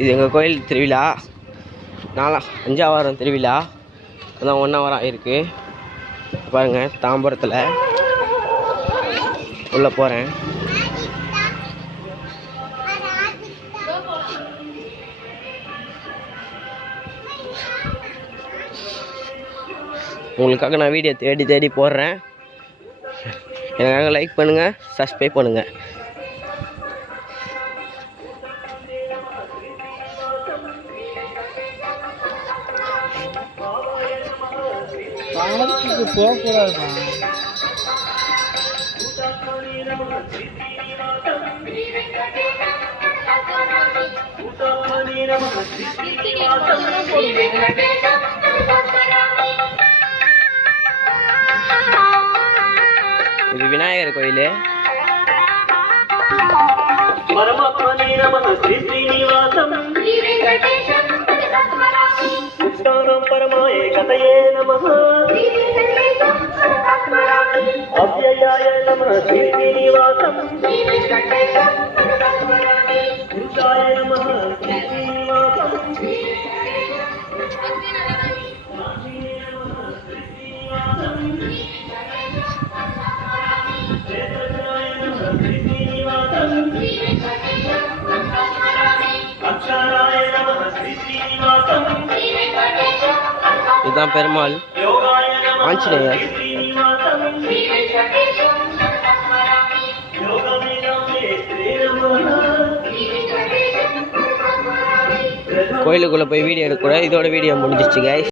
இது எங்கள் கோயில் திருவிழா 5ஆம் வாரம் திருவிழா அதான் 1ஆம் வாரம் ஆயிருக்கு. பாருங்கள் தாம்பரத்தில் உள்ளே போகிறேன். உங்களுக்காக நான் வீடியோ தேடி போடுறேன். எனக்காக லைக் பண்ணுங்கள், சப்ஸ்கிரைப் பண்ணுங்கள். போகக்கூடாது. இது விநாயகர் கோயில். परमाय कतये नमः अव्ययाय नमः श्रीनिवासं पुरुषाय नमः श्रीनिवासं अक्षराय नमः श्रीनिवासं இதுதான் பெருமாள் ஆஞ்சநேயர். கோயிலுக்குள்ளே போய் வீடியோ எடுக்கக்கூடாது. இதோட வீடியோ முடிஞ்சிச்சு கைஸ்.